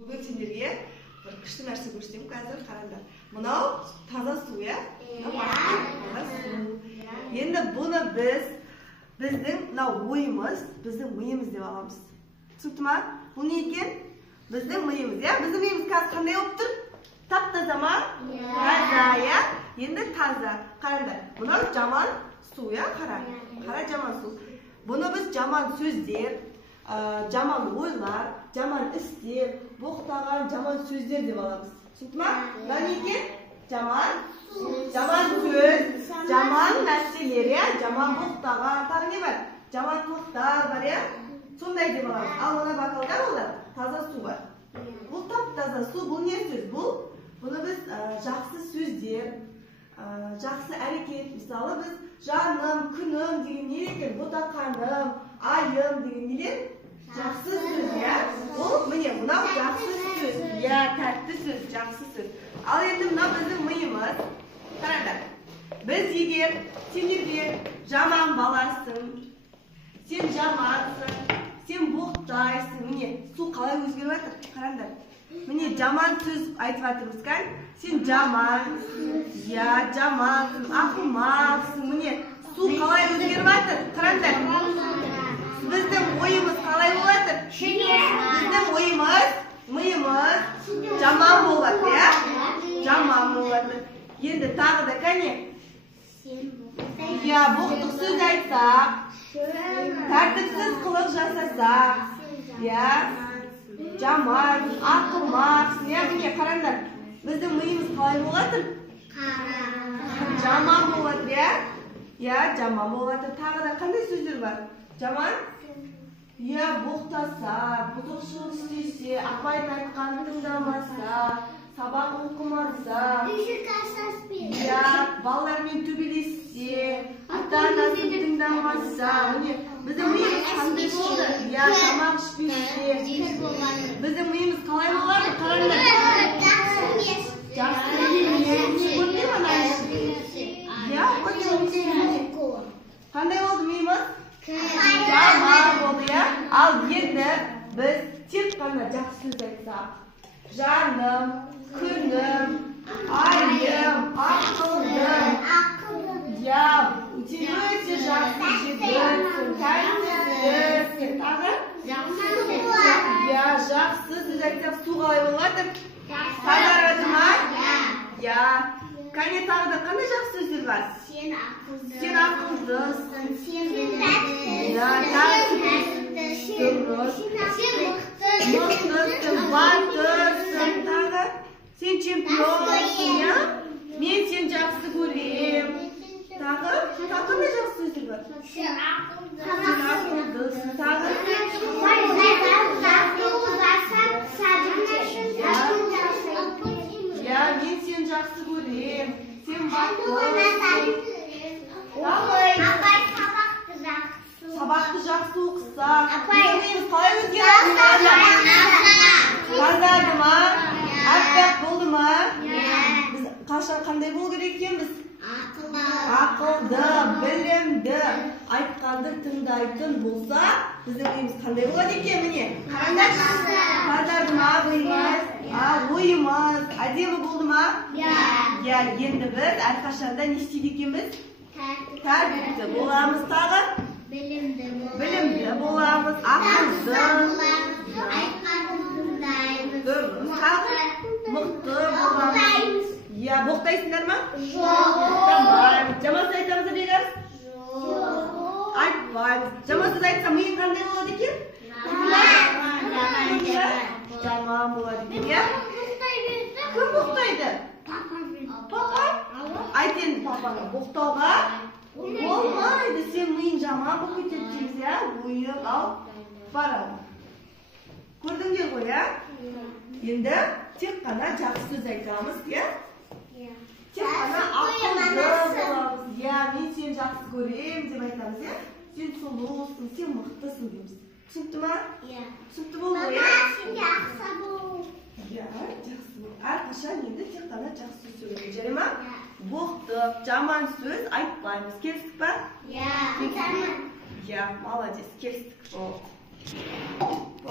Бүгін сендерге бір күшті нәрсе көрсетемін. Қазір қараңдар. Мынау таза су, иә? Енді бұны біздің мынау ойымыз, біздің миымыз деп аламыз. Түсінікті ма? Бұл не екен? Біздің миымыз, иә? Біздің миымыз қазір қандай болып тұр? Тап-таза ма? Таза, иә? Енді таза. Қараңдар. Мынау жаман су, иә? Қара жаман су. Бұны біз жаман сөздер, жаман ойлар, жаман істер, боқтаған жаман сөздер деп аламыз. Түсінікті ма? Мына не екен? Жаман сөз, жаман нәрселер, жаман боқтаған, тағы не бар? Жаман қылықтар бар, иә? Сондай деп аламыз. Ал мына бокалда олар таза су бар. Бұл тап-таза су, бұл не сөз? Бұны біз жақсы сөздер, жақсы әрекет, мысалы біз жаным, күнім деген не екен? Ботақаным, айым деген нелер? Жақсы сөз, иә? Ол міне, мынау жақсы сөз, иә, тәтті сөз, жақсы сөз. Ал енді мынау біздің миымыз. Қараңдар. Біз егер сендерге жаман баласың, сен жамансың, сен боқтайсың, міне, су қалай өзгеріп жатыр? Қараңдар. Міне, жаман сөз айтып жатырмыз, кән? Сен жамансың, иә, жамансың, ақымақсың, міне, су қалай өзгеріп жатыр? Қараңдар. Біздің ойымыз қалай болады? Біздің миымыз жаман болады, иә? Жаман болады. Енді тағы да кәне? Иә, боқтық сөз айтсақ, тәртіпсіз қылық жасасақ, иә? Жаман, ақымақсың, иә, міне, қараңдар. Біздің миымыз қалай болады? Жаман болады, иә? Иә, жаман болады. Тағы да қандай сөздер бар? Жаман? Иә, боқтаса, бұзықшылық істесе, апайдың айтқанын тыңдамаса, сабақ оқымаса, иә, балалармен төбелессе, ата-анасын тыңдамаса, міне, біздің миымыз қандай болды? Иә, тамақ ішпесе, біздің миымыз қалай болады? Қараңдар. Жақсы емес. Көрдіңіз бе ана ішін? Иә, қандай болды миымыз? Жаман болды, иә? Ал енді біз тек қана жақсы сөз айтсақ, жаным, күнім, айым, ақылдым, иә, сен өте жақсы жігітсің, тәртіптісің, тағы? Иә, жақсы сөз айтсақ, су қалай болады? Тазарады ма? Иә. Кәне тағы да қандай жақсы сөздер бар? Сен ақылдысың, сен мықтысың, батырсың, тағы? Сен чемпионсың, иә? Мен сен жақсы көрем. Тағы? Қандай жақсы сөздер бар? Сен ақылдысың, тағы? Иә, мен сен жақсы көрем. Сен батырсың. Сабақты жақсы оқысақ. Біздің қалай өзгереді? Тазарды ма? Аппақ болды ма? Біз қашан қандай болу керек екенбіз? Ақылды, білімді, айтқанды тыңдайтын болса, біздің ойымыз қандай болады екен, міне? Тазарды ма ойымыз? Ойымыз әдемі болды ма? Иә, енді біз әрқашанда не істейді екенбіз? Тәртіпті боламыз, тағы? Білімді боламыз, ақылды, айтқанды тыңдаймыз, тағы? Мықты боламыз. Иә, боқтайсыңдар ма? Жоқ. Боқтамаймыз. Жаман сөз айтамыз бегар? Жоқ. Айтпаймыз. Жаман сөз айтса миың қандай болады екен? Жаман болады екен, иә? Кім боқтайды? Папа. Айт енді папаға, боқтауға болмайды. Сен миың жаман болып кетеді дейміз, иә? Ойық алып барады. Көрдіңдер ғой, иә? Енді тек қана жақсы сөз айтамыз, иә? Тек қана ақылды боламыз. Иә, мен сен жақсы көрем деп айтамыз, иә? Сен сұлусың, сен мықтысың дейміз. Түсінікті ма? Иә. Түсінікті болды ғой, иә? Сен жақсы бол. Иә, жақсы бол. Әрқашан енді тек қана жақсы сөз сөйлейміз, жарай ма? Боқтық, жаман сөз айтпаймыз. Келістік па? Иә. Иә, молодец, келістік.